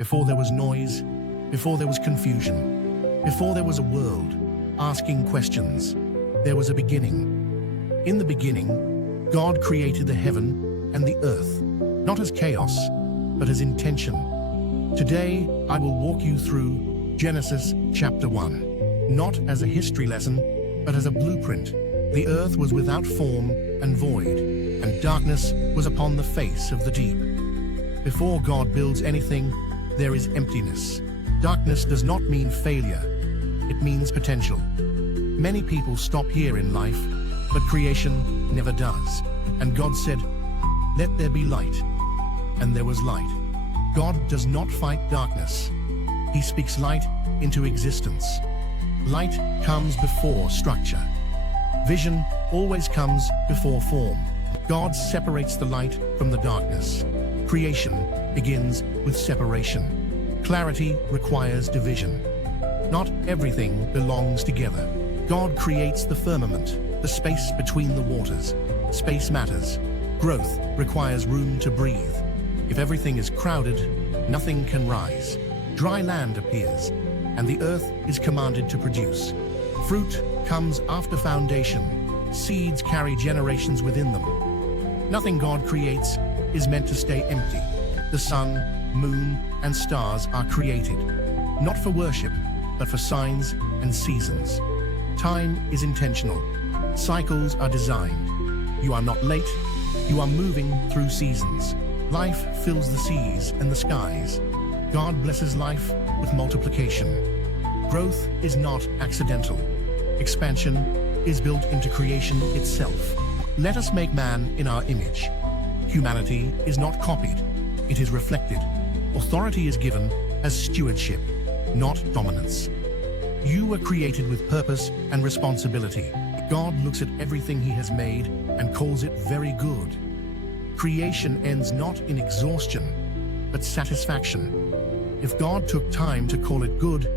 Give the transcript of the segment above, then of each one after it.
Before there was noise, before there was confusion, before there was a world asking questions, there was a beginning. In the beginning, God created the heaven and the earth, not as chaos, but as intention. Today, I will walk you through Genesis chapter 1, not as a history lesson, but as a blueprint. The earth was without form and void, and darkness was upon the face of the deep. Before God builds anything, there is emptiness. Darkness does not mean failure, it means potential. Many people stop here in life, but creation never does. And God said, "Let there be light." And there was light. God does not fight darkness. He speaks light into existence. Light comes before structure. Vision always comes before form. God separates the light from the darkness. Creation begins with separation. Clarity requires division. Not everything belongs together. God creates the firmament, the space between the waters. Space matters. Growth requires room to breathe. If everything is crowded, nothing can rise. Dry land appears, and the earth is commanded to produce. Fruit comes after foundation. Seeds carry generations within them. Nothing God creates is meant to stay empty. The sun, moon, and stars are created, not for worship, but for signs and seasons. Time is intentional. Cycles are designed. You are not late, you are moving through seasons. Life fills the seas and the skies. God blesses life with multiplication. Growth is not accidental. Expansion is built into creation itself. Let us make man in our image. Humanity is not copied, it is reflected. Authority is given as stewardship, not dominance. You were created with purpose and responsibility. God looks at everything he has made and calls it very good. Creation ends not in exhaustion, but satisfaction. If God took time to call it good,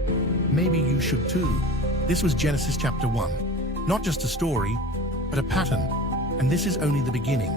maybe you should too. This was Genesis chapter 1. Not just a story, but a pattern. And this is only the beginning.